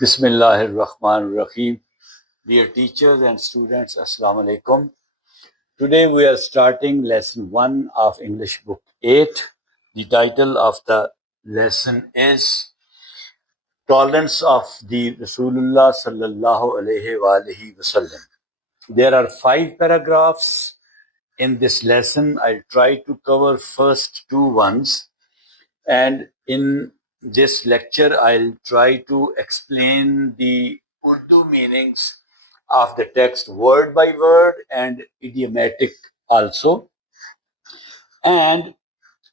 Bismillah ar-Rahman ar-Rahim. Dear teachers and students, Assalamu alaikum. Today we are starting lesson 1 of English book 8. The title of the lesson is Tolerance of the Rasulullah sallallahu alayhi wa alihi wasallam. There are 5 paragraphs in this lesson. I'll try to cover first 2 ones, and in this lecture I'll try to explain the Urdu meanings of the text word by word and idiomatic also, and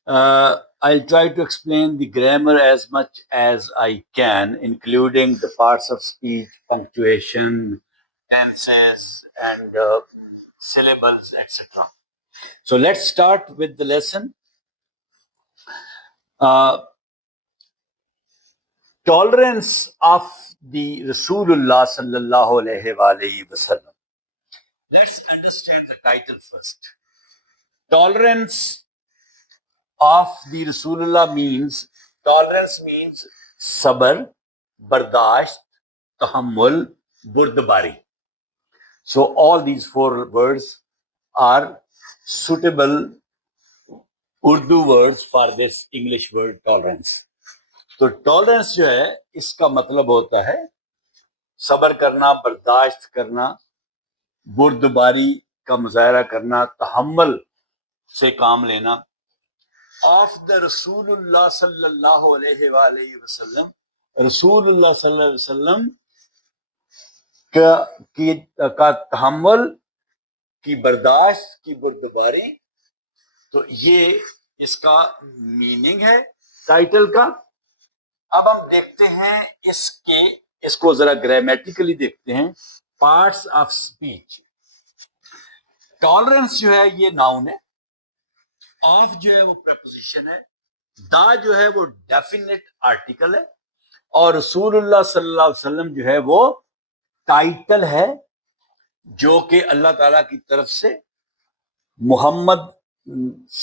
I'll try to explain the grammar as much as I can, including the parts of speech, punctuation, tenses, and syllables, etc. So let's start with the lesson. Tolerance of the Rasulullah sallallahu alayhi wasallam. Let's understand the title first. Tolerance of the Rasulullah means sabr, bardasht, tahammul, burdabari. So all these 4 words are suitable Urdu words for this English word tolerance. تو tolerance جو ہے اس کا مطلب ہوتا ہے صبر کرنا، برداشت کرنا، بردباری کا مظاہرہ کرنا، تحمل سے کام لینا. آف دا رسول اللہ صلی اللہ علیہ وآلہ وسلم، رسول اللہ صلی اللہ علیہ وسلم کا تحمل، کی برداشت، کی بردباری. تو یہ اس کا میننگ ہے ٹائٹل کا. اب ہم دیکھتے ہیں اس کو ذرا گرامیٹیکلی دیکھتے ہیں. Parts of speech. ٹالرنس جو ہے یہ ناؤن ہے، آف جو ہے وہ پریپوزیشن ہے، دا جو ہے وہ ڈیفینٹ آرٹیکل ہے، اور رسول اللہ صلی اللہ علیہ وسلم جو ہے وہ ٹائٹل ہے جو کہ اللہ تعالیٰ کی طرف سے محمد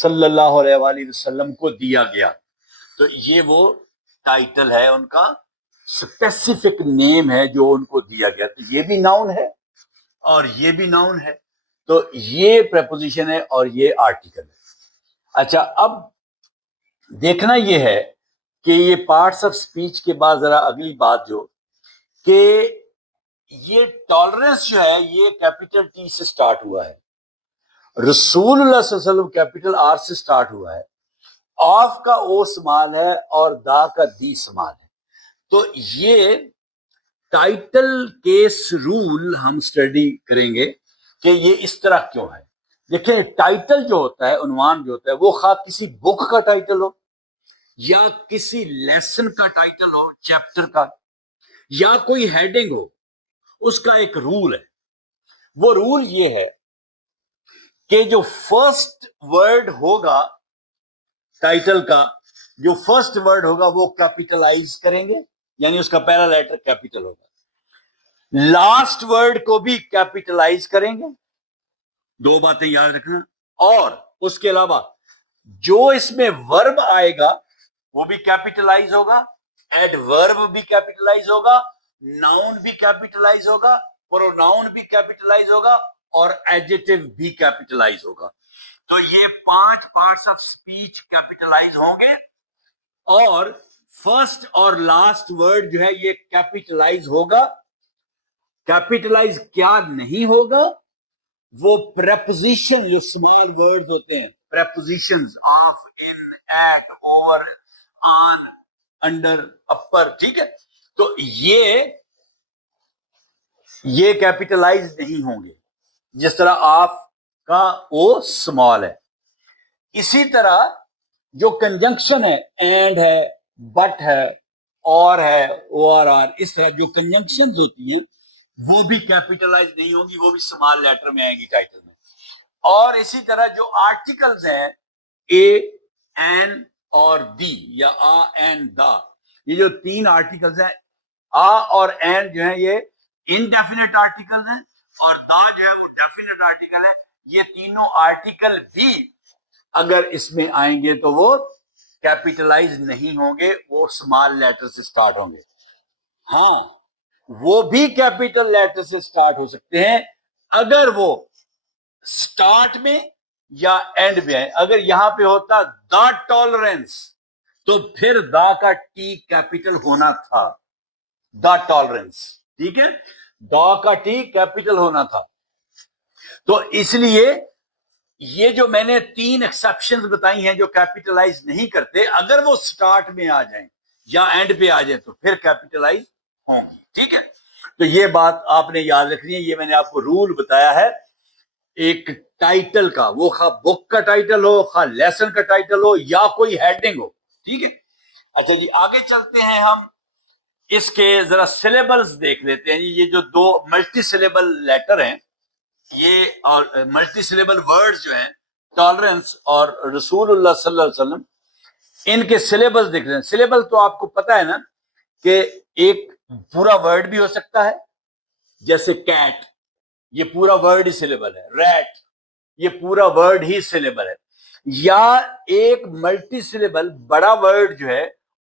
صلی اللہ علیہ وآلہ وسلم کو دیا گیا. تو یہ وہ ٹائٹل ہے، ان کا اسپیسیفک نیم ہے جو ان کو دیا گیا. تو یہ بھی ناؤن ہے اور یہ بھی ناؤن ہے. تو یہ پریپوزیشن ہے اور یہ آرٹیکل ہے. اچھا، اب دیکھنا یہ ہے کہ یہ پارٹس آف اسپیچ کے بعد ذرا اگلی بات جو کہ یہ ٹالرنس جو ہے یہ کیپیٹل ٹی سے سٹارٹ ہوا ہے، رسول اللہ صلی اللہ علیہ وسلم کیپیٹل آر سے سٹارٹ ہوا ہے، آف کا او سمال ہے اور دا کا دی سمال ہے. تو یہ ٹائٹل کیس رول ہم اسٹڈی کریں گے کہ یہ اس طرح کیوں ہے. دیکھیں، ٹائٹل جو ہوتا ہے، عنوان جو ہوتا ہے، وہ خواہ کسی بک کا ٹائٹل ہو یا کسی لیسن کا ٹائٹل ہو، چیپٹر کا، یا کوئی ہیڈنگ ہو، اس کا ایک رول ہے. وہ رول یہ ہے کہ جو فرسٹ ورڈ ہوگا ٹائٹل کا، جو فرسٹ ورڈ ہوگا وہ کیپیٹلائز کریں گے، یعنی اس کا پہلا لیٹر کیپیٹل ہوگا. لاسٹ ورڈ کو بھی کیپیٹلائز کریں گے. 2 باتیں یاد رکھنا. اور اس کے علاوہ جو اس میں ورب آئے گا وہ بھی کیپیٹلائز ہوگا، ایڈورب بھی کیپیٹلائز ہوگا، ناؤن بھی کیپیٹلائز ہوگا، پروناؤن بھی کیپیٹلائز ہوگا، اور ایڈجیکٹو بھی کیپیٹلائز ہوگا. تو یہ 5 پارٹس آف اسپیچ کیپیٹلائز ہوں گے، اور فرسٹ اور لاسٹ ورڈ جو ہے یہ کیپیٹلائز ہوگا. کیپیٹلائز کیا نہیں ہوگا؟ وہ پریپوزیشن جو اسمال ورڈ ہوتے ہیں، prepositions of, in, at, over, on, under, upper, ٹھیک ہے. تو یہ کیپیٹلائز نہیں ہوں گے، جس طرح آف کا او اسمال ہے. اسی طرح جو کنجنکشن ہے، اینڈ ہے، بٹ ہے، اور ہے، او آر آر، اس طرح جو کنجنکشنز ہوتی ہیں وہ بھی کیپیٹلائز نہیں ہوں گی، وہ بھی اسمال لیٹر میں آئیں گی ٹائٹل میں. اور اسی طرح جو آرٹیکلز ہیں، اے، این اور دی، یا آ، این، دا، یہ جو 3 آرٹیکلز ہیں، آ اور این جو ہیں یہ انڈیفینٹ آرٹیکل ہیں، اور دا جو ہے وہ ڈیفینٹ آرٹیکل ہے. یہ تینوں آرٹیکل بھی اگر اس میں آئیں گے تو وہ کیپیٹلائز نہیں ہوں گے، وہ اسمال لیٹر سے سٹارٹ ہوں گے. ہاں، وہ بھی کیپیٹل لیٹر سے سٹارٹ ہو سکتے ہیں اگر وہ سٹارٹ میں یا اینڈ میں ہے. اگر یہاں پہ ہوتا دا ٹالرنس تو پھر دا کا ٹی کیپیٹل ہونا تھا. دا ٹالرنس, ٹھیک ہے, دا کا ٹی کیپیٹل ہونا تھا. تو اس لیے یہ جو میں نے 3 ایکسپشنز بتائی ہیں جو کیپیٹلائز نہیں کرتے, اگر وہ سٹارٹ میں آ جائیں یا اینڈ پہ آ جائیں تو پھر کیپیٹلائز ہوں گی. ٹھیک ہے, تو یہ بات آپ نے یاد رکھنی ہے. یہ میں نے آپ کو رول بتایا ہے ایک ٹائٹل کا, وہ خواہ بک کا ٹائٹل ہو, خواہ لیسن کا ٹائٹل ہو, یا کوئی ہیڈنگ ہو. ٹھیک ہے, اچھا جی آگے چلتے ہیں. ہم اس کے ذرا سلیبلز دیکھ لیتے ہیں. یہ جو 2 ملٹی سلیبل لیٹر ہیں یہ اور ملٹی سلیبل ورڈ جو ہیں, ٹالرنس اور رسول اللہ صلی اللہ علیہ وسلم, ان کے سلیبل دیکھ رہے ہیں. سلیبل تو آپ کو پتا ہے نا کہ ایک پورا ورڈ بھی ہو سکتا ہے, جیسے کیٹ, یہ پورا ورڈ ہی سلیبل ہے. ریٹ, یہ پورا ورڈ ہی سلیبل ہے. یا ایک ملٹی سلیبل بڑا ورڈ جو ہے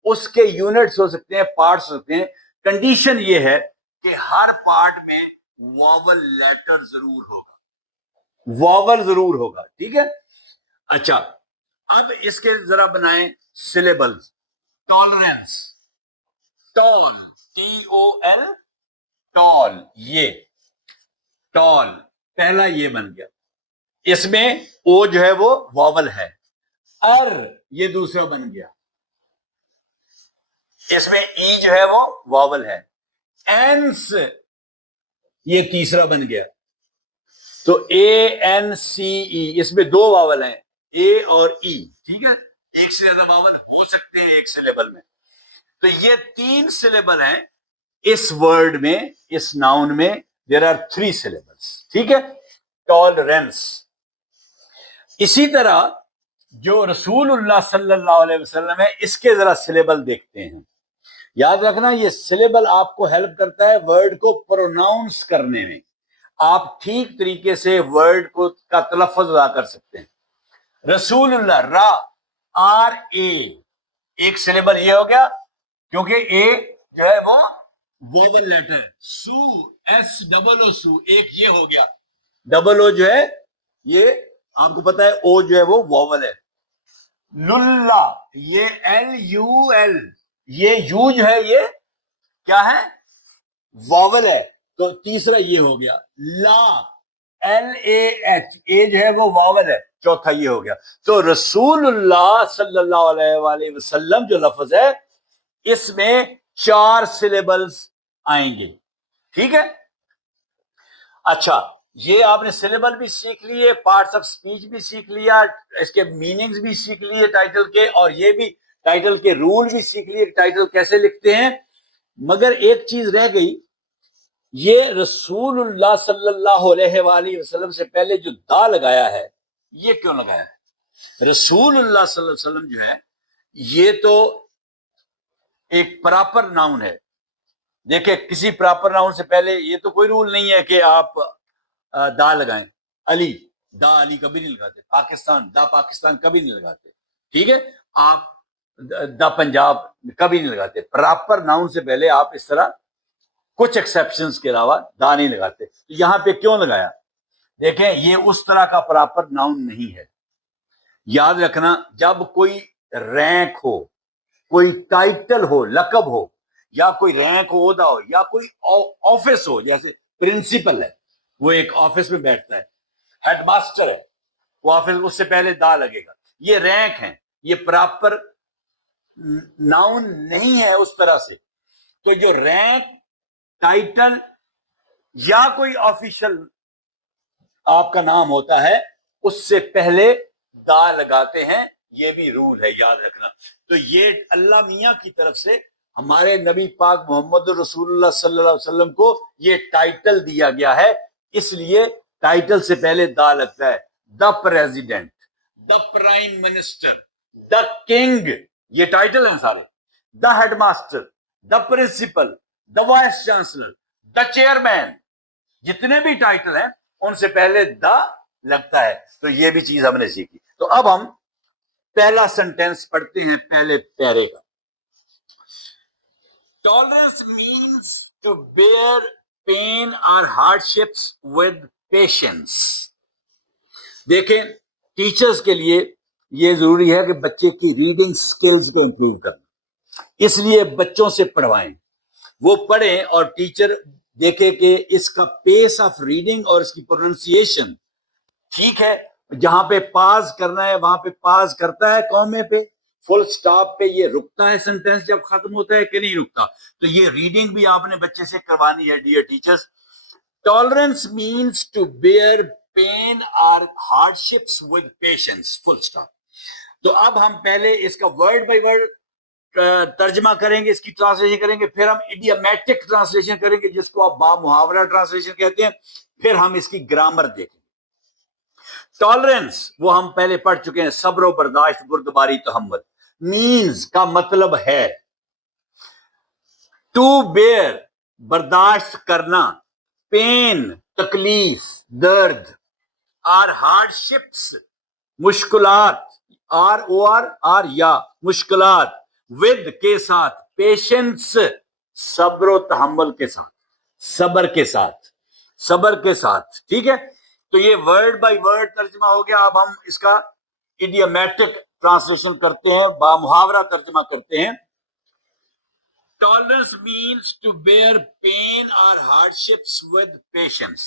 اس کے یونٹس ہو سکتے ہیں, پارٹس ہو سکتے ہیں. کنڈیشن یہ ہے کہ ہر پارٹ میں واول لیٹر ضرور ہوگا, واول ضرور ہوگا. ٹھیک ہے, اچھا اب اس کے ذرا بنائیں سلیبل. ٹالرنس, ٹال, TOL, ٹال, یہ ٹال پہلا یہ بن گیا. اس میں او جو ہے وہ واول ہے. ار یہ دوسرا بن گیا, اس میں ای جو ہے وہ واول ہے. اینس یہ تیسرا بن گیا. تو ANCE اس میں 2 واول ہیں, اے اور ای. ٹھیک ہے, ایک سے زیادہ واول ہو سکتے ہیں ایک سلیبل میں. تو یہ 3 سلیبل ہیں اس ورڈ میں, اس ناؤن میں. There are 3 syllables. ٹھیک ہے, ٹالرنس. اسی طرح جو رسول اللہ صلی اللہ علیہ وسلم ہے اس کے ذرا سلیبل دیکھتے ہیں. یاد رکھنا یہ سلیبل آپ کو ہیلپ کرتا ہے ورڈ کو پروناؤنس کرنے میں. آپ ٹھیک طریقے سے ورڈ کو کا تلفظ ادا کر سکتے ہیں. رسول اللہ, را, RA, ایک سلیبل یہ ہو گیا کیونکہ اے جو ہے وہ ووول لیٹر. سو, SOO, سو, ایک یہ ہو گیا. ڈبل او جو ہے یہ آپ کو پتا ہے او جو ہے وہ واول ہے. للہ, یہ LUL, یہ یو جو ہے یہ کیا ہے, واول ہے. تو تیسرا یہ ہو گیا. لا, LAH, اے جو ہے وہ واول ہے. چوتھا یہ ہو گیا. تو رسول اللہ صلی اللہ علیہ وسلم جو لفظ ہے اس میں 4 سلیبلز آئیں گے. ٹھیک ہے, اچھا یہ آپ نے سلیبل بھی سیکھ لیے, پارٹس آف سپیچ بھی سیکھ لیا, اس کے میننگز بھی سیکھ لیے ٹائٹل کے, اور یہ بھی ٹائٹل کے رول بھی سیکھ لیے, ٹائٹل کیسے لکھتے ہیں. مگر ایک چیز رہ گئی, یہ رسول اللہ صلی اللہ علیہ وآلہ وسلم سے پہلے جو دا لگایا ہے یہ کیوں لگایا ہے؟ رسول اللہ صلی اللہ علیہ وسلم جو ہے یہ تو ایک پراپر ناؤن ہے. دیکھیں کسی پراپر ناؤن سے پہلے یہ تو کوئی رول نہیں ہے کہ آپ دا لگائیں. علی, دا علی کبھی نہیں لگاتے. پاکستان, دا پاکستان کبھی نہیں لگاتے. ٹھیک ہے, آپ دا پنجاب کبھی نہیں لگاتے. پراپر ناؤن سے پہلے آپ اس طرح کچھ ایکسیپشنز کے علاوہ دا نہیں لگاتے. یہاں پہ کیوں لگایا؟ دیکھیں یہ اس طرح کا پراپر ناؤن نہیں ہے. یاد رکھنا جب کوئی رینک ہو, کوئی ٹائٹل ہو, لقب ہو, یا کوئی رینک ہو, عہدہ ہو, یا کوئی آفس ہو, جیسے پرنسپل ہے وہ ایک آفس میں بیٹھتا ہے, ہیڈ ماسٹر ہے وہ آفس, اس سے پہلے دا لگے گا. یہ رینک ہے, یہ پراپر ناؤن نہیں ہے اس طرح سے. تو جو رینک, ٹائٹل یا کوئی آفیشل آپ کا نام ہوتا ہے اس سے پہلے دا لگاتے ہیں. یہ بھی رول ہے, یاد رکھنا. تو یہ اللہ میاں کی طرف سے ہمارے نبی پاک محمد رسول اللہ صلی اللہ علیہ وسلم کو یہ ٹائٹل دیا گیا ہے, اس لیے ٹائٹل سے پہلے دا لگتا ہے. The president, the prime minister, the king, یہ ٹائٹل ہیں سارے. The head master, the principal, the vice chancellor, the chairman, جتنے بھی ٹائٹل ہیں ان سے پہلے دا لگتا ہے. تو یہ بھی چیز ہم نے سیکھی. تو اب ہم پہلا سنٹینس پڑھتے ہیں پہلے پیرے کا. Tolerance means to bear pain or hardships with patience. دیکھیں ٹیچرز کے لیے یہ ضروری ہے کہ بچے کی ریڈنگ سکلز کو امپروو کرنا، اس لیے بچوں سے پڑھوائیں، وہ پڑھیں اور ٹیچر دیکھے کہ اس کا پیس آف ریڈنگ اور اس کی پروننسیشن ٹھیک ہے، جہاں پہ پاز کرنا ہے وہاں پہ پاز کرتا ہے، قومے پہ فل سٹاپ پہ یہ رکتا ہے سینٹینس جب ختم ہوتا ہے کہ نہیں رکتا. تو یہ ریڈنگ بھی آپ نے بچے سے کروانی ہے dear teachers. Tolerance means to bear pain اور hardships with patience, full stop. تو اب ہم پہلے اس کا ورڈ بائی ورڈ ترجمہ کریں گے، اس کی ٹرانسلیشن کریں گے، پھر ہم ایڈیامیٹک ٹرانسلیشن کریں گے جس کو آپ با محاورہ ٹرانسلیشن کہتے ہیں، پھر ہم اس کی گرامر دیکھیں. ٹالرنس وہ ہم پہلے پڑھ چکے ہیں، صبر و برداشت، بردباری، تحمل. مینز کا مطلب ہے ٹو بیئر، برداشت کرنا، پین تکلیف، درد، اور ہارڈشپس مشکلات، آر او آر یا مشکلات، ود کے ساتھ، پیشنس صبر و تحمل کے ساتھ، صبر کے ساتھ، صبر کے ساتھ. ٹھیک ہے، تو یہ ورڈ بائی ورڈ ترجمہ ہو گیا. اب ہم اس کا ایڈیامیٹک ٹرانسلیشن کرتے ہیں، با محاورہ ترجمہ کرتے ہیں. Tolerance means to bear pain اور ہارڈشپس ود پیشنس.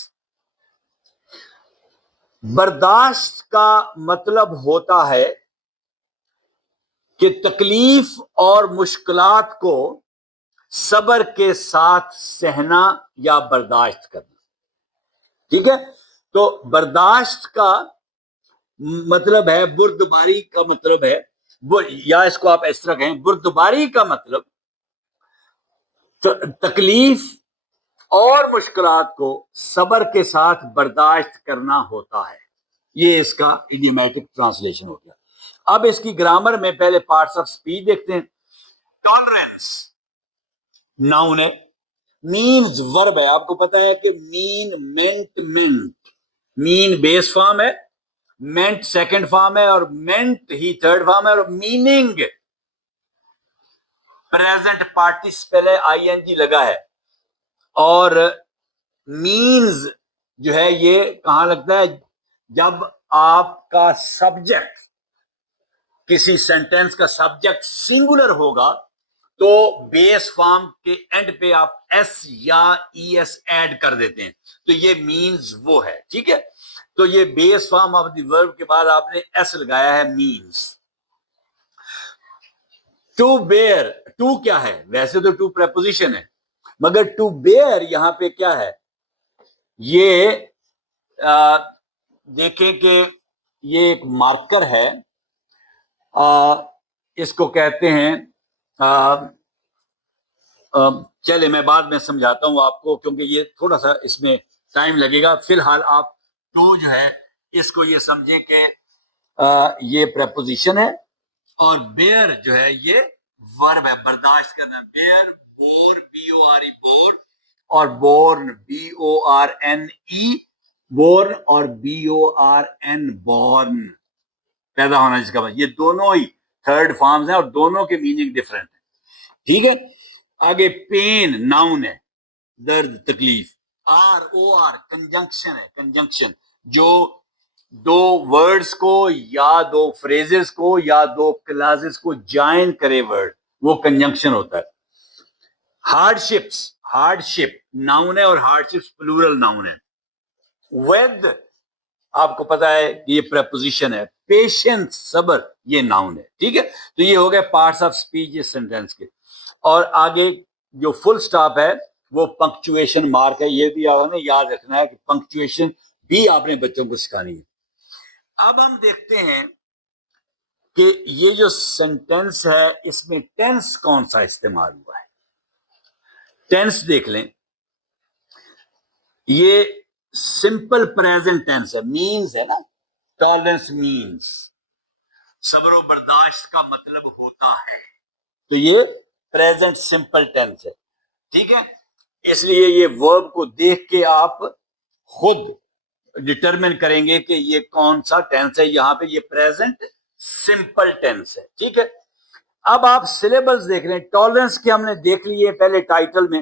برداشت کا مطلب ہوتا ہے کہ تکلیف اور مشکلات کو صبر کے ساتھ سہنا یا برداشت کرنا. ٹھیک ہے، تو برداشت کا مطلب ہے، بردباری کا مطلب ہے، یا اس کو آپ اس طرح کہیں، بردباری کا مطلب تکلیف اور مشکلات کو صبر کے ساتھ برداشت کرنا ہوتا ہے. یہ اس کا ایڈیامیٹک ٹرانسلیشن ہو گیا. اب اس کی گرامر میں پہلے پارٹس آف اسپیچ دیکھتے ہیں. ٹالرنس ناؤن ہے، مینز ورب ہے. آپ کو پتا ہے کہ مین، مینٹ، مین بیس فارم ہے، مینٹ سیکنڈ فارم ہے، اور مینٹ ہی تھرڈ فارم ہے، اور میننگ پریزنٹ پارٹیسپل ہے، آئی این جی لگا ہے. اور مینز جو ہے یہ کہاں لگتا ہے؟ جب آپ کا سبجیکٹ، کسی سینٹینس کا سبجیکٹ سنگولر ہوگا تو بیس فارم کے اینڈ پہ آپ ایس یا ای ایس ایڈ کر دیتے ہیں، تو یہ مینز وہ ہے. ٹھیک ہے، تو یہ بیس فارم آف دی ورب کے بعد آپ نے ایس لگایا ہے، مینز. ٹو بیئر، ٹو کیا ہے؟ ویسے تو ٹو پریپوزیشن ہے، مگر ٹو بیئر یہاں پہ کیا ہے؟ یہ دیکھیں کہ یہ ایک مارکر ہے، اس کو کہتے ہیں، چلے میں بعد میں سمجھاتا ہوں آپ کو، کیونکہ یہ تھوڑا سا اس میں ٹائم لگے گا. فی الحال آپ ٹو جو ہے اس کو یہ سمجھیں کہ یہ پریپوزیشن ہے، اور بیئر جو ہے یہ ورب ہے، برداشت کرنا. Bear, bore, B O R E bore, اور borne, B O R N E borne, اور B O R N born, پیدا ہونا جس کا مطلب. یہ دونوں ہی تھرڈ فارمز ہیں اور دونوں کے میننگ ڈفرینٹ ہیں. ٹھیک ہے، آگے پین ناؤن ہے، درد، تکلیف. آر او آر کنجنکشن ہے، کنجنکشن جو دو ورڈز کو یا دو فریزز کو یا دو کلازز کو جوائن کرے ورڈ، وہ کنجنکشن ہوتا ہے. ہارڈشپس، ہارڈشپ ناؤن ہے اور ہارڈشپس پلورل ناؤن ہے. ود آپ کو پتا ہے یہ پریپوزیشن ہے. پیشنس صبر یہ ناؤن ہے. ٹھیک ہے، تو یہ ہو گئے پارٹس آف اسپیچ اس سینٹینس کے. اور آگے جو فل سٹاپ ہے وہ پنکچویشن مارک ہے. یہ بھی آپ نے یاد رکھنا ہے کہ پنکچویشن بھی آپ نے بچوں کو سکھانی ہے. اب ہم دیکھتے ہیں کہ یہ جو سینٹینس ہے اس میں ٹینس کون سا استعمال ہوا ہے. ٹینس دیکھ لیں، یہ سمپل پریزنٹ ٹینس ہے، مینز ہے نا. ٹالرنس مینز صبر و برداشت کا مطلب ہوتا ہے، تو یہ پریزنٹ سمپل ٹینس ہے. ٹھیک ہے، اس لیے یہ ورب کو دیکھ کے آپ خود ڈٹرمن کریں گے کہ یہ کون سا ٹینس ہے. یہاں پہ یہ پریزنٹ سمپل ٹینس ہے. ٹھیک ہے، اب آپ سلیبلز دیکھ رہے ہیں. ٹالرنس کے ہم نے دیکھ لیے پہلے ٹائٹل میں،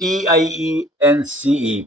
TIENCE,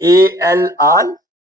AL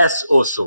SO,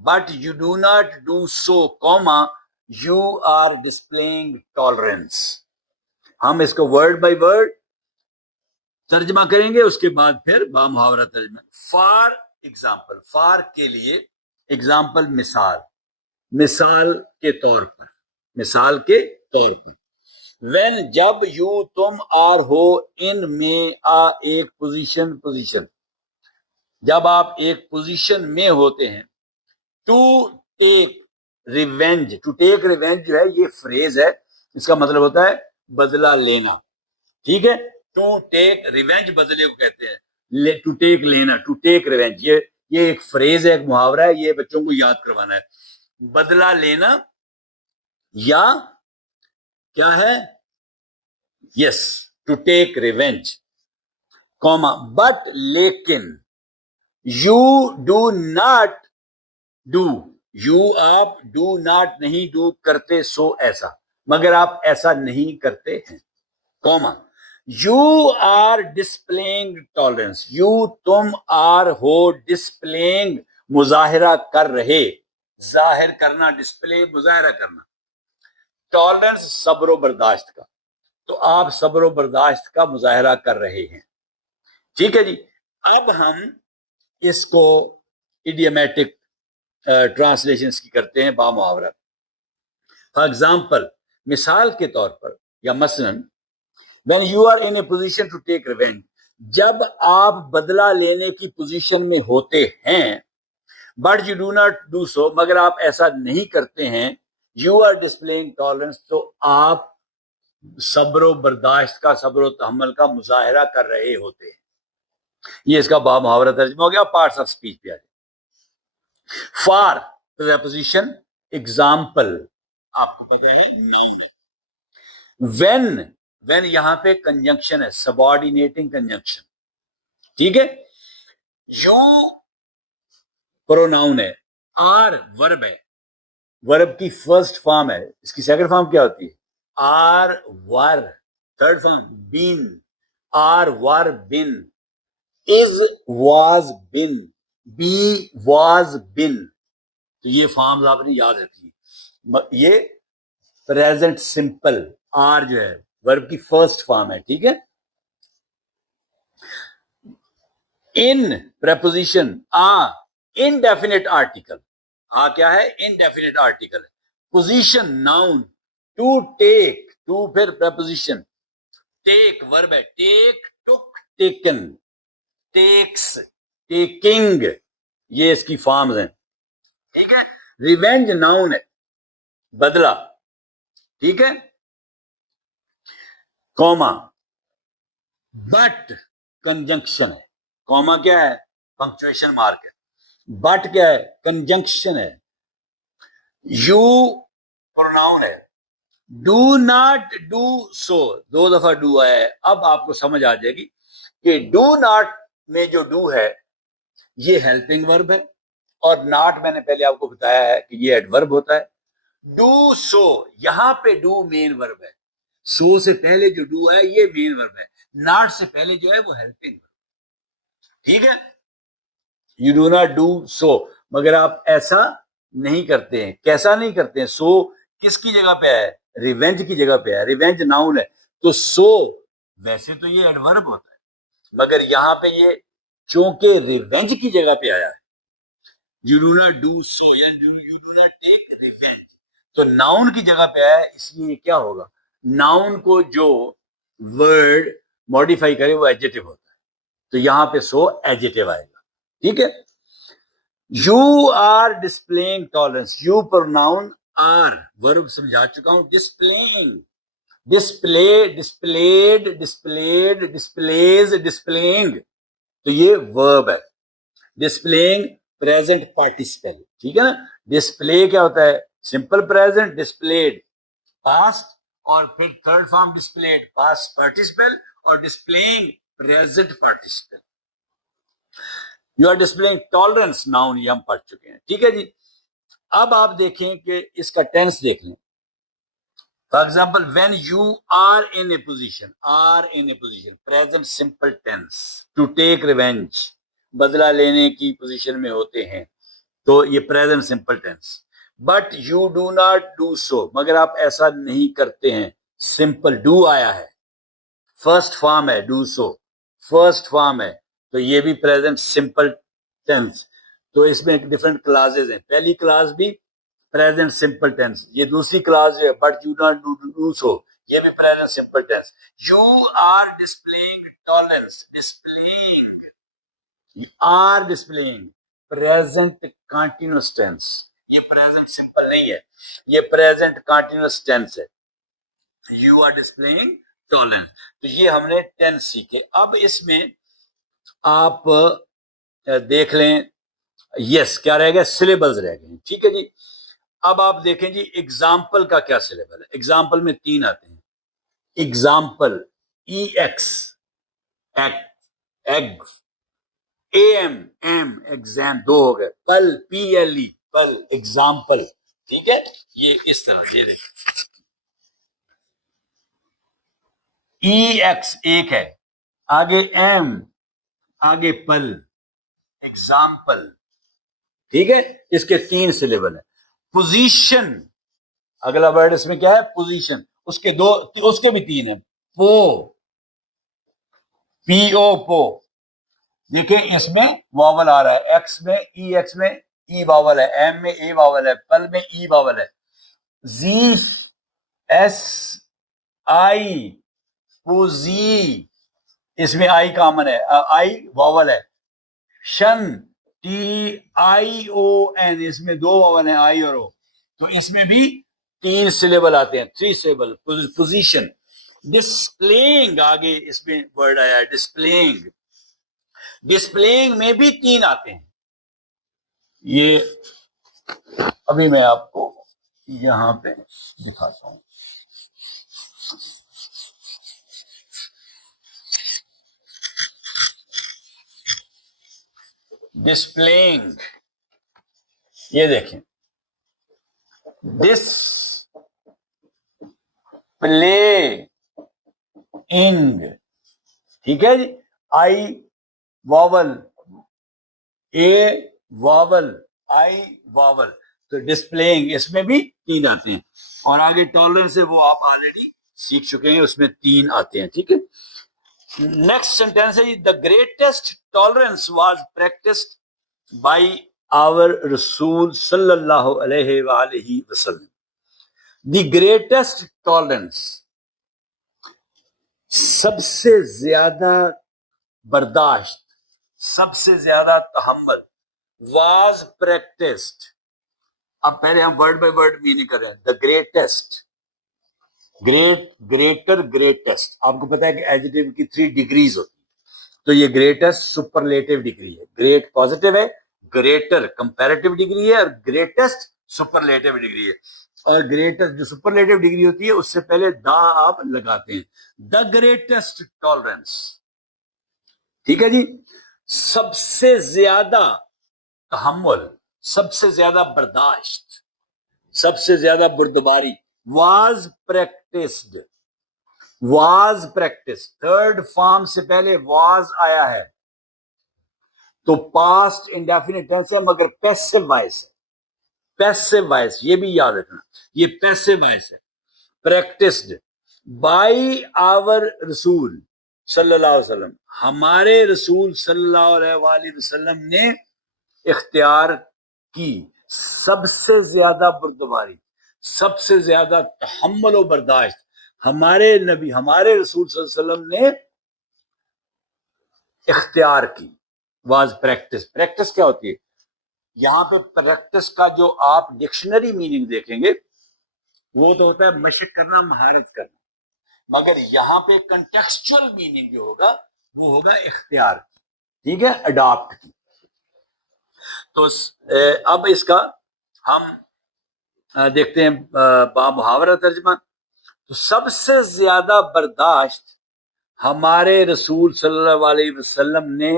but you do not do so, comma, you are displaying tolerance. ہم اس کو ورڈ بائی ورڈ ترجمہ کریں گے، اس کے بعد پھر با محاورہ ترجمہ. فار ایگزامپل، فار کے لیے ایگزامپل مثال کے طور پر وین جب یو تم آر ہو ان میں ایک پوزیشن جب آپ ایک پوزیشن میں ہوتے ہیں. ٹو ٹیک ریونج جو ہے یہ فریز ہے، اس کا مطلب ہوتا ہے بدلہ لینا. ٹھیک ہے، ٹو ٹیک ریونج بدلے کو کہتے ہیں، ٹو ٹیک لینا، ٹو ٹیک ریونج یہ ایک فریز ہے، ایک محاورہ ہے، یہ بچوں کو یاد کروانا ہے. بدلہ لینا یا کیا ہے؟ Yes, to take revenge comma but لیکن you do not do, you آپ ڈو ناٹ نہیں ڈو کرتے سو ایسا، مگر آپ ایسا نہیں کرتے ہیں. Comma you are displaying tolerance, you تم آر ہو ڈسپلینگ مظاہرہ کر رہے، ظاہر کرنا، ڈسپلے مظاہرہ کرنا، ٹالرنس صبر و برداشت کا، تو آپ صبر و برداشت کا مظاہرہ کر رہے ہیں. ٹھیک ہے جی. اب ہم اس کو ایڈیمیٹک ٹرانسلیشنز کی کرتے ہیں با محاورہ. فار ایگزامپل، مثال کے طور پر یا مثلاً when you are in a position to take revenge، جب آپ بدلہ لینے کی پوزیشن میں ہوتے ہیں، but you do not do so، مگر آپ ایسا نہیں کرتے ہیں، you are displaying tolerance، تو آپ صبر و برداشت کا، صبر و تحمل کا مظاہرہ کر رہے ہوتے ہیں. یہ اس کا با محاورہ ترجمہ ہو گیا. پارٹس آف اسپیچ پہ آ جائے. فار پریپوزیشن ایگزامپل آپ کو پتہ ہے ناؤن ہے. وین یہاں پہ کنجنکشن ہے، سبارڈینیٹنگ کنجنکشن. ٹھیک ہے. یو پروناؤن ہے، آر ورب ہے، ورب کی فرسٹ فارم ہے. اس کی سیکنڈ فارم کیا ہوتی ہے؟ Are were. Third form been, are were been, is was been, be was been. تو یہ فارمز آپ نے یاد رکھی. یہ پریزنٹ سمپل، آر جو ہے ورب کی فرسٹ فارم ہے. ٹھیک ہے. ان پریپوزیشن انڈیفینٹ آرٹیکل، کیا ہے؟ Indefinite article. Position noun, to take, to پھر پریپوزیشن، ٹیک ورب ہے، take took taken, takes taking, یہ اس کی فارمز ہیں. ٹھیک ہے. ریونج ناؤن ہے، بدلہ. ٹھیک ہے. کوما بٹ کنجنکشن ہے. کوما کیا ہے؟ پنکچویشن مارک ہے. بٹ کیا ہے؟ کنجنکشن ہے. یو پروناؤن ہے. ڈو ناٹ ڈو سو، دو دفعہ ڈو آیا ہے. اب آپ کو سمجھ آ جائے گی کہ ڈو ناٹ میں جو ڈو ہے یہ ہیلپنگ ورب ہے، اور ناٹ میں نے پہلے آپ کو بتایا ہے کہ یہ ایڈورب ہوتا ہے. ڈو سو، یہاں پہ ڈو مین ورب ہے. سو سے پہلے جو ڈو ہے یہ مین ورب ہے. ناٹ سے پہلے جو ہے وہ ہیلپنگ ورب. ٹھیک ہے. You do not do so, مگر آپ ایسا نہیں کرتے ہیں. کیسا نہیں کرتے ہیں؟ سو کس کی جگہ پہ ہے؟ ریونج کی جگہ پہ ہے. ریونج ناؤن ہے، تو سو ویسے تو یہ ایڈورب ہوتا ہے، مگر یہاں پہ یہ چونکہ ریونج کی جگہ پہ آیا ہے، you do not do so یا you do not take revenge, تو ناؤن کی جگہ پہ آیا ہے. اس لیے کیا ہوگا؟ ناؤن کو جو ورڈ ماڈیفائی کرے وہ ایڈجیکٹو ہوتا ہے، تو یہاں پہ سو ایڈجیکٹو آئے گا. ٹھیک ہے. You are displaying tolerance, you pronoun are verb سمجھا چکا ہوں. Displaying, display, displayed, displayed, displays, displaying, تو یہ ورب ہے. Displaying present participle. ٹھیک ہے نا. ڈسپلے کیا ہوتا ہے؟ سمپل پریزنٹ، ڈسپلیڈ پاسٹ، اور پھر third form displayed past participle, اور displaying present participle. You are displaying tolerance noun, یہ ہم پڑھ چکے ہیں. ٹھیک ہے جی. اب آپ دیکھیں کہ اس کا ٹینس دیکھ لیں. For example when you are in a position, or in a position present simple tense to take revenge, بدلہ لینے کی پوزیشن میں ہوتے ہیں، تو یہ present simple tense. But you do not do so, مگر آپ ایسا نہیں کرتے ہیں. سمپل ڈو آیا ہے, فرسٹ فارم ہے ڈو سو, فرسٹ فارم ہے, تو یہ بھی پریزنٹ سمپل ٹینس. تو اس میں ڈفرینٹ کلاسز ہیں. پہلی کلاس بھی پریزنٹ سمپل ٹینس, یہ دوسری کلاس جو ہے but you not do so, یہ بھی present simple tense. You are displaying tolerance, displaying, you are displaying present continuous tense, یہ پریزنٹ سمپل نہیں ہے, یہ پریزنٹ کنٹینیوس ٹینس ہے. You are displaying tolerance. تو یہ ہم نے ٹینس سیکھے. اب اس میں آپ دیکھ لیں, یس کیا رہ گیا, سلیبلز رہ گئے. ٹھیک ہے جی. اب آپ دیکھیں جی ایگزامپل کا کیا سلیبل ہے. ایگزامپل میں 3 آتے ہیں. Example E X egg, A M M exam 2 ہو گئے, پل پی ایل ای پل ایگزامپل. ٹھیک ہے, یہ اس طرح یہ دیکھ, ای ایکس ایک ہے, آگے ایم, آگے پل, ایگزامپل. ٹھیک ہے, اس کے 3 سلیبل ہیں. پوزیشن, اگلا ورڈ اس میں کیا ہے, پوزیشن, اس کے بھی 3 ہیں. پو, پی او پو, دیکھیں اس میں واول آ رہا ہے, ایکس میں ای ایکس میں ای واول ہے, ایم میں اے واول ہے, پل میں ای واول ہے. زی ایس آئی پوزی, اس میں آئی کامن ہے, آئی واول ہے. شن ٹی آئی او این, اس میں 2 واول ہیں, آئی اور او, تو اس میں بھی 3 سلیبل آتے ہیں, 3 سلیبل. پوزیشن. ڈسپلینگ, آگے اس میں ورڈ آیا ہے ڈسپلینگ, ڈسپلینگ میں بھی 3 آتے ہیں. یہ ابھی میں آپ کو یہاں پہ دکھاتا ہوں. ڈسپلینگ, یہ دیکھیں, ڈس پلے انگ. ٹھیک ہے جی, آئی واول, اے واول, آئی واول, تو ڈسپلینگ اس میں بھی 3 آتے ہیں. اور آگے ٹالرنس ہے وہ آپ آلریڈی سیکھ چکے ہیں, اس میں 3 آتے ہیں. ٹھیک ہے. نیکسٹ سینٹینس ہے جی, the greatest tolerance was practised by our رسول صلی اللہ علیہ وآلہ وسلم. دی گریٹسٹ ٹالرنس, سب سے زیادہ برداشت, سب سے زیادہ تحمل, واز پریکٹسڈ. اب پہلے ہم ورڈ بائی ورڈ میننگ کر رہے ہیں. The greatest, great, greater, greatest. آپ کو پتا ہے کہ ایڈجیکٹو کی 3 ڈگریز ہوتی ہیں, تو یہ گریٹسٹ سپرلیٹو ڈگری ہے. گریٹ پازیٹیو ہے, گریٹر کمپیریٹو ڈگری ہے, اور گریٹسٹ سپرلیٹو ڈگری ہے. اور گریٹسٹ جو سپرلیٹو ڈگری ہوتی ہے اس سے پہلے دا آپ لگاتے ہیں. دا گریٹسٹ ٹالرنس. ٹھیک ہے جی. سب سے زیادہ تحمل, سب سے زیادہ برداشت, سب سے زیادہ بردباری. Was practised, was practice, 3rd form سے پہلے واز آیا ہے تو پاسٹ انڈیفینٹ ٹینس ہے, مگر پیسو وائس ہے. پیسو وائس, یہ بھی یاد رکھنا, یہ پیسو وائس ہے. پریکٹسڈ بائی آور رسول صلی اللہ علیہ وسلم, ہمارے رسول صلی اللہ علیہ وسلم نے اختیار کی. سب سے زیادہ بردباری, سب سے زیادہ تحمل و برداشت ہمارے نبی, ہمارے رسول صلی اللہ علیہ وسلم نے اختیار کی. Was practice. پریکٹس کیا ہوتی ہے, یہاں پہ پریکٹس کا جو آپ ڈکشنری میننگ دیکھیں گے وہ تو ہوتا ہے مشق کرنا, مہارت کرنا, مگر یہاں پہ کنٹیکسچل میننگ جو ہوگا وہ ہوگا اختیار. ٹھیک ہے, اڈاپٹ کی. تو اب اس کا ہم دیکھتے ہیں با محاورہ ترجمہ. تو سب سے زیادہ برداشت ہمارے رسول صلی اللہ علیہ وسلم نے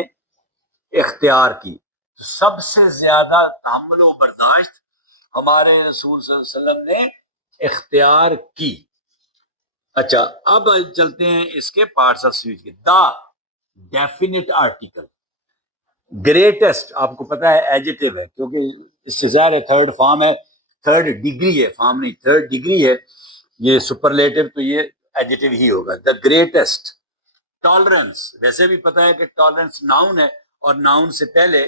اختیار کی. سب سے زیادہ تحمل و برداشت ہمارے رسول صلی اللہ علیہ وسلم نے اختیار کی. اچھا, اب چلتے ہیں اس کے پارٹس آف اسپیچ کے. دا ڈیفینٹ آرٹیکل, گریٹسٹ آپ کو پتا ہے ایڈجیکٹو ہے, کیونکہ اس سے زیادہ 3rd فارم ہے, 3rd ڈگری ہے, فارم نہیں 3rd ڈگری ہے. یہ سپرلیٹو تو یہ ایڈجیکٹو ہی ہوگا. دا گریٹسٹ. ٹالرنس ویسے بھی پتا ہے کہ ٹالرنس ناؤن ہے اور ناؤن سے پہلے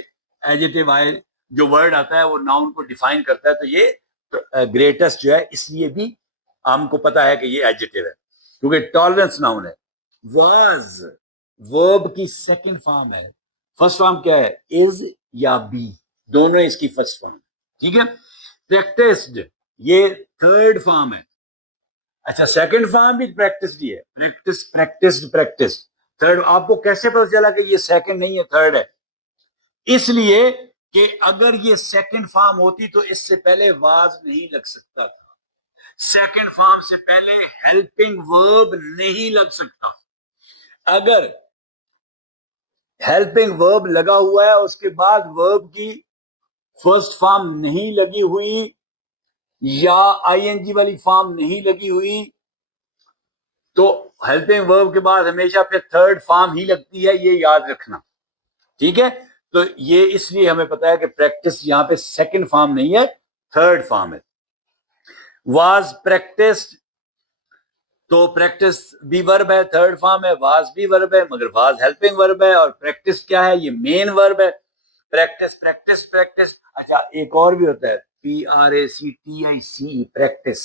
ایڈجیکٹو آئے جو ورڈ آتا ہے وہ ناؤن کو ڈیفائن کرتا ہے. تو یہ گریٹسٹ جو ہے اس لیے بھی ہم کو پتا ہے کہ یہ ایڈجیکٹو ہے کیونکہ ٹالرنس ناؤن ہے. واز ورب کی سیکنڈ فارم ہے. فرسٹ فارم کیا ہے؟ از یا بی، دونوں اس کی فرسٹ فارم. ٹھیک ہے. پریکٹسڈ یہ تھرڈ فارم ہے. اچھا سیکنڈ فارم بھی پریکٹسڈ ہی ہے. Practice third. آپ کو کیسے پتا چلا کہ یہ سیکنڈ نہیں ہے تھرڈ ہے؟ اس لیے کہ اگر یہ سیکنڈ فارم ہوتی تو اس سے پہلے واز نہیں لگ سکتا تھا. سیکنڈ فارم سے پہلے ہیلپنگ ورب نہیں لگ سکتا. اگر ہیلپنگ ورب لگا ہوا ہے اس کے بعد ورب کی فرسٹ فارم نہیں لگی ہوئی یا آئی این جی والی فارم نہیں لگی ہوئی تو ہیلپنگ ورب کے بعد ہمیشہ پھر تھرڈ فارم ہی لگتی ہے. یہ یاد رکھنا. ٹھیک ہے. تو یہ اس لیے ہمیں پتا ہے کہ پریکٹس یہاں پہ سیکنڈ فارم نہیں ہے تھرڈ فارم ہے. واز پریکٹسڈ تو پریکٹس بھی ورب ہے تھرڈ فارم ہے. واز بھی ورب ہے مگر واز ہیلپنگ ورب ہے. اور پریکٹس کیا ہے؟ یہ مین ورب ہے. پریکٹس. اچھا ایک اور بھی ہوتا ہے PRACTIC پریکٹس.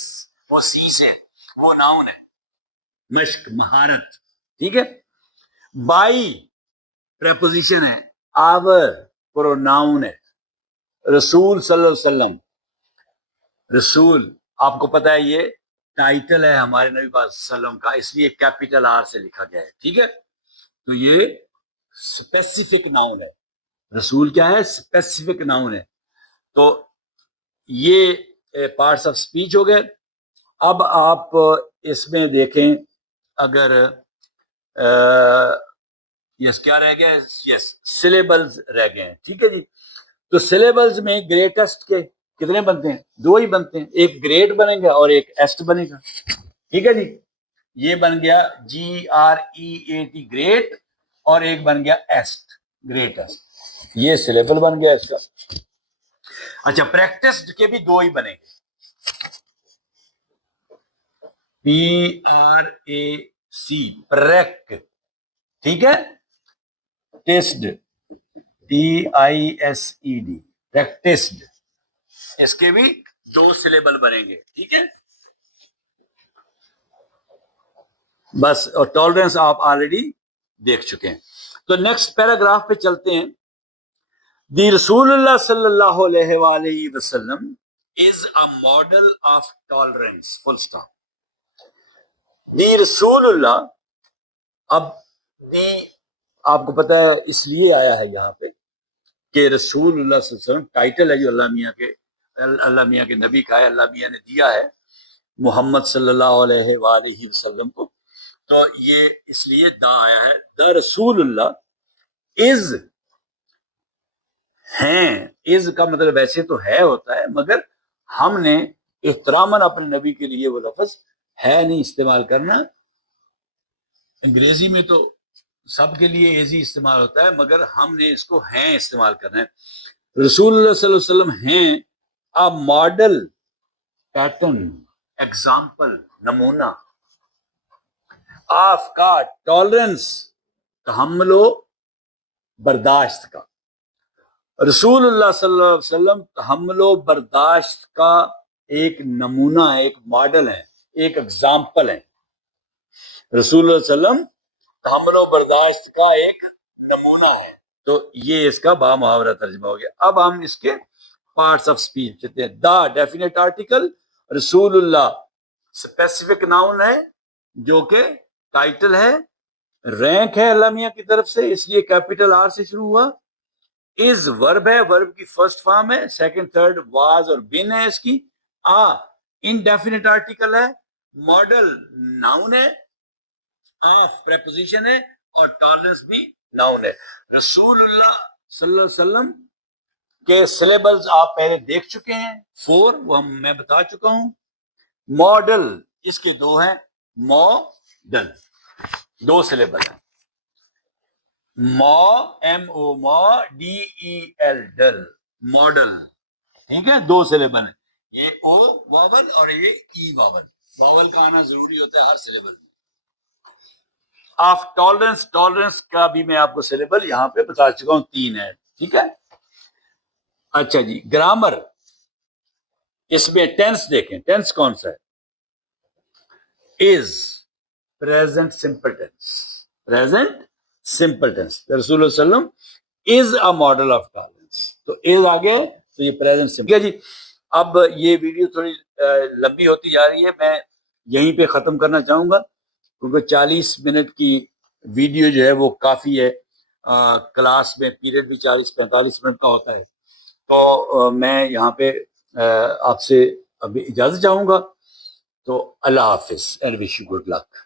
وہ سی سے وہ ناؤن ہے. مشق مہارت. ٹھیک ہے. بائی پریپوزیشن ہے. آور پروناؤن ہے. رسول صلی اللہ علیہ وسلم. رسول آپ کو پتا ہے یہ ٹائٹل ہے ہمارے نبی پاک صلی اللہ علیہ وسلم کا اس لیے کیپیٹل آر سے لکھا گیا ہے. ٹھیک ہے. تو یہ اسپیسیفک ناؤن ہے. رسول کیا ہے؟ اسپیسیفک ناؤن ہے. تو یہ پارٹس آف اسپیچ ہو گئے. اب آپ اس میں دیکھیں اگر یس کیا رہ گیا؟ یس سلیبلز رہ گئے ہیں. ٹھیک ہے جی. تو سلیبلز میں گریٹسٹ کے کتنے بنتے ہیں؟ دو ہی بنتے ہیں. ایک گریٹ بنے گا اور ایک ایسٹ بنے گا. ٹھیک ہے جی. یہ بن گیا GREAT گریٹ اور ایک بن گیا ایسٹ گریٹسٹ. یہ سلیبل بن گیا اس کا. اچھا پریکٹسڈ کے بھی دو ہی بنے گے. PRAC prick. ٹھیک ہے. ٹیسڈ TISED پریکٹسڈ. اس کے بھی دو سلیبل بنیں گے. ٹھیک ہے. بس اور ٹالرنس آپ آلریڈی دیکھ چکے ہیں. تو نیکسٹ پیراگراف پہ چلتے ہیں. دی رسول اللہ صلی اللہ علیہ وآلہ وسلم is a model of tolerance. Full stop. The رسول اللہ. اب دی آپ کو پتا ہے اس لیے آیا ہے یہاں پہ کہ رسول اللہ صلی اللہ علیہ وسلم ٹائٹل ہے جو اللہ میاں کے نبی کا ہے. اللہ میاں نے دیا ہے محمد صلی اللہ علیہ وآلہ وسلم کو. تو یہ اس لیے دا آیا ہے. دا رسول اللہ از ہیں. از کا مطلب ویسے تو ہے ہوتا ہے مگر ہم نے احتراماً اپنے نبی کے لیے وہ لفظ ہے نہیں استعمال کرنا. انگریزی میں تو سب کے لیے ایزی استعمال ہوتا ہے مگر ہم نے اس کو ہیں استعمال کرنا ہے. رسول اللہ صلی اللہ علیہ وسلم ہیں ا ماڈل پیٹرن ایگزامپل نمونہ آف کا ٹالرنس تحمل و برداشت کا. رسول اللہ صلی اللہ علیہ وسلم تحمل و برداشت کا ایک نمونہ ہے، ایک ماڈل ہے، ایک ایگزامپل ہے. رسول اللہ علیہ وسلم تحمل و برداشت کا ایک نمونہ ہے. تو یہ اس کا با محاورہ ترجمہ ہو گیا. اب ہم اس کے پارٹس آف اسپیچ دیتے ہیں. The definite article. رسول اللہ اسپیسیفک ناؤن ہے جو کہ ٹائٹل ہے. رینک ہے اللہ میاں کی طرف سے اس لیے کیپیٹل آر سے شروع ہوا. از ورب ہے، ورب کی فرسٹ فارم ہے. سیکنڈ تھرڈ واز اور بین ہے اس کی. انڈیفینیٹ آرٹیکل ہے. ماڈل ناؤن ہے. آف پریپوزیشن ہے اور ٹالرنس بھی ناؤن ہے. رسول اللہ صلی اللہ علیہ وسلم کے سلیبلز آپ پہلے دیکھ چکے ہیں 4 وہ میں بتا چکا ہوں. ماڈل اس کے دو ہیں. ماڈل دو سلیبل ہیں. MODEL model. ٹھیک ہے. دو سلیبل ہیں. یہ او واول اور یہ ای واول. واول کا آنا ضروری ہوتا ہے ہر سلیبل میں. آف ٹالرنس کا بھی میں آپ کو سلیبل یہاں پہ بتا چکا ہوں, 3 ہے. ٹھیک ہے. اچھا جی, گرامر, اس میں ٹینس دیکھیں, ٹینس کون سا ہے؟ Is, present simple tense, present simple tense. رسول اللہ صلی اللہ علیہ وسلم is a model of tolerance, تو از آگے تو یہ پریزنٹ سمپل. ٹھیک ہے جی. اب یہ ویڈیو تھوڑی لمبی ہوتی جا رہی ہے, میں یہیں پہ ختم کرنا چاہوں گا کیونکہ 40 منٹ کی ویڈیو جو ہے وہ کافی ہے. کلاس میں پیریڈ بھی 40-45 منٹ کا ہوتا ہے, تو میں یہاں پہ آپ سے ابھی اجازت چاہوں گا. تو اللہ حافظ and wish you good luck.